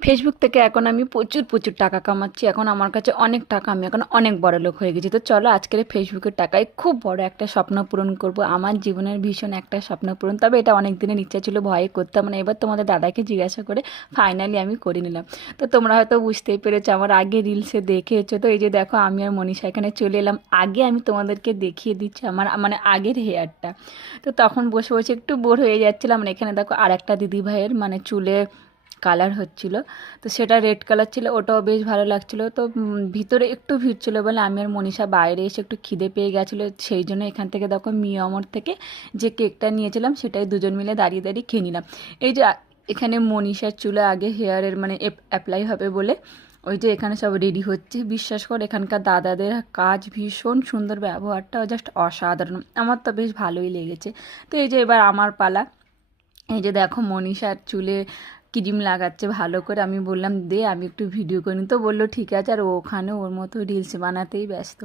Facebook থেকে এখন আমি প্রচুর প্রচুর টাকা কামাচ্ছি। এখন আমার কাছে অনেক টাকা, আমি এখন অনেক বড় লোক হয়ে গেছি। তো চলো আজকের ফেসবুকের টাকায় খুব বড় একটা স্বপ্ন পূরণ করব, আমার জীবনের ভীষণ একটা স্বপ্ন পূরণ। তবে এটা অনেক দিনের ইচ্ছা ছিল, ভয়ে করতাম না। এবার তোমাদের দাদাকে জিজ্ঞাসা করে ফাইনালি আমি করে নিলাম। তো তোমরা হয়তো বুঝতেই পেরেছো, আমার আগে রিলসে দেখেছো। তো এই যে দেখো, আমি আর মনীষা এখানে চলে এলাম। আগে আমি তোমাদেরকে দেখিয়ে দিচ্ছি আমার মানে আগের হেয়ারটা। তো তখন বসে বসে একটু বোর হয়ে যাচ্ছিলাম। মানে এখানে দেখো আর একটা দিদি ভাইয়ের মানে চুলে কালার হচ্ছিল। তো সেটা রেড কালার ছিল, ওটাও বেশ ভালো লাগছিল। তো ভিতরে একটু ভিড় ছিল বলে আমি আর মনীষা বাইরে এসে একটু খিদে পেয়ে গেছিলো, সেই জন্য এখান থেকে দেখো মিয়ামর থেকে যে কেকটা নিয়েছিলাম সেটাই দুজন মিলে দাঁড়িয়ে দাঁড়িয়ে খেয়ে নিলাম। এই যে এখানে মনীষার চুলে আগে হেয়ারের মানে অ্যাপ্লাই হবে বলে ওই যে এখানে সব রেডি হচ্ছে। বিশ্বাস কর এখানকার দাদাদের কাজ ভীষণ সুন্দর, ব্যবহারটাও জাস্ট অসাধারণ, আমার তো বেশ ভালোই লেগেছে। তো এই যে এবার আমার পালা। এই যে দেখো মনীষার চুলে ক্রিম লাগাচ্ছে ভালো করে। আমি বললাম দে আমি একটু ভিডিও করি, তো বললো ঠিক আছে। আর ও ওখানে ওর মতো রিলস বানাতেই ব্যস্ত।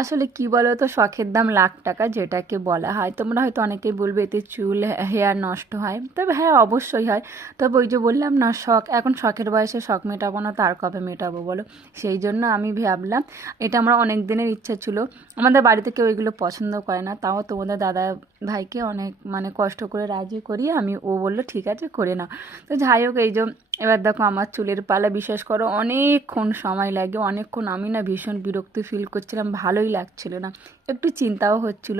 আসলে কি বলো তো, শখের দাম লাখ টাকা যেটাকে বলা হয়। তোমরা হয়তো অনেকেই বলবে এতে চুল হেয়ার নষ্ট হয়, তবে হ্যাঁ অবশ্যই হয়। তবে ওই যে বললাম না, শখ, এখন শখের বয়সে শখ মেটাবো না তার কবে মেটাবো বলো। সেই জন্য আমি ভাবলাম এটা আমার অনেক দিনের ইচ্ছা ছিল। আমাদের বাড়িতে কেউ এগুলো পছন্দ করে না, তাও তোমাদের দাদা ভাইকে অনেক মানে কষ্ট করে রাজি করিয়ে আমি, ও বললো ঠিক আছে করে নাও। তো যাই হোক, এই যে এবার দেখো আমার চুলের পালা। বিশ্বাস করো অনেকক্ষণ সময় লাগে, অনেকক্ষণ। আমি না ভীষণ বিরক্তি ফিল করছিলাম, ভালোই লাগছিল না, একটু চিন্তাও হচ্ছিল।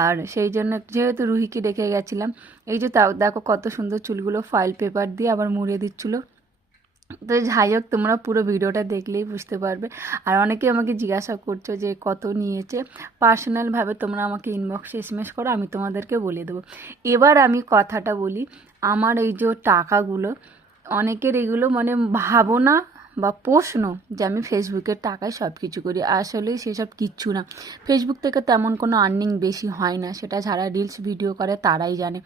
আর সেই জন্য যেহেতু রুহিকে রেখে গেছিলাম, এই যে তাও দেখো কত সুন্দর চুলগুলো ফাইল পেপার দিয়ে আবার মুড়ে দিচ্ছিলো। তো যাই হোক, তোমরা পুরো ভিডিওটা দেখলেই বুঝতে পারবে। আর অনেকে আমাকে জিজ্ঞাসা করছো যে কত নিয়েছে, পার্সোনালভাবে তোমরা আমাকে ইনবক্সে এসএমএস করো, আমি তোমাদেরকে বলে দেবো। এবার আমি কথাটা বলি, আমার এই যে টাকাগুলো, অনেকের এগুলো মানে ভাবনা বা প্রশ্ন যে আমি ফেসবুকের টাকায় সব কিছু করি, আসলে সেসব কিচ্ছু না। ফেসবুক থেকে তেমন কোনো আর্নিং বেশি হয় না, সেটা যারা রিলস ভিডিও করে তারাই জানে।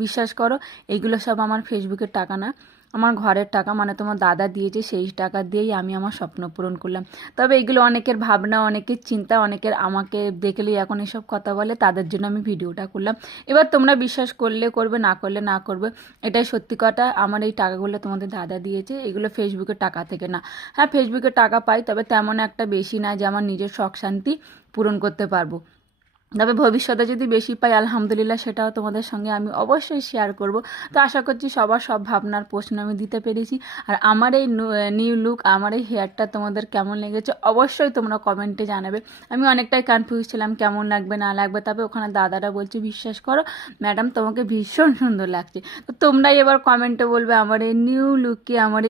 বিশ্বাস করো এগুলো সব আমার ফেসবুকের টাকা না, আমার ঘরের টাকা, মানে তোমার দাদা দিয়েছে, সেই টাকা দিয়েই আমি আমার স্বপ্ন পূরণ করলাম। তবে এগুলো অনেকের ভাবনা, অনেকের চিন্তা, অনেকের আমাকে দেখলেই এখন এসব কথা বলে, তাদের জন্য আমি ভিডিওটা করলাম। এবার তোমরা বিশ্বাস করলে করবে, না করলে না করবে, এটাই সত্যি কথা। আমার এই টাকাগুলো তোমাদের দাদা দিয়েছে, এগুলো ফেসবুকের টাকা থেকে না। হ্যাঁ ফেসবুকের টাকা পাই, তবে তেমন একটা বেশি না যে আমার নিজের শখ শান্তি পূরণ করতে পারবো। তবে ভবিষ্যতে যদি বেশি পাই আলহামদুলিল্লাহ, সেটাও তোমাদের সঙ্গে আমি অবশ্যই শেয়ার করব। তো আশা করছি সবার সব ভাবনার প্রশ্ন আমি দিতে পেরেছি। আর আমার এই নিউ লুক, আমার এই হেয়ারটা তোমাদের কেমন লেগেছে অবশ্যই তোমরা কমেন্টে জানাবে। আমি অনেকটাই কনফিউজ ছিলাম কেমন লাগবে না লাগবে, তবে ওখানে দাদারা বলছে বিশ্বাস করো ম্যাডাম তোমাকে ভীষণ সুন্দর লাগছে। তো তোমরাই এবার কমেন্টে বলবে আমার এই নিউ লুককে, আমার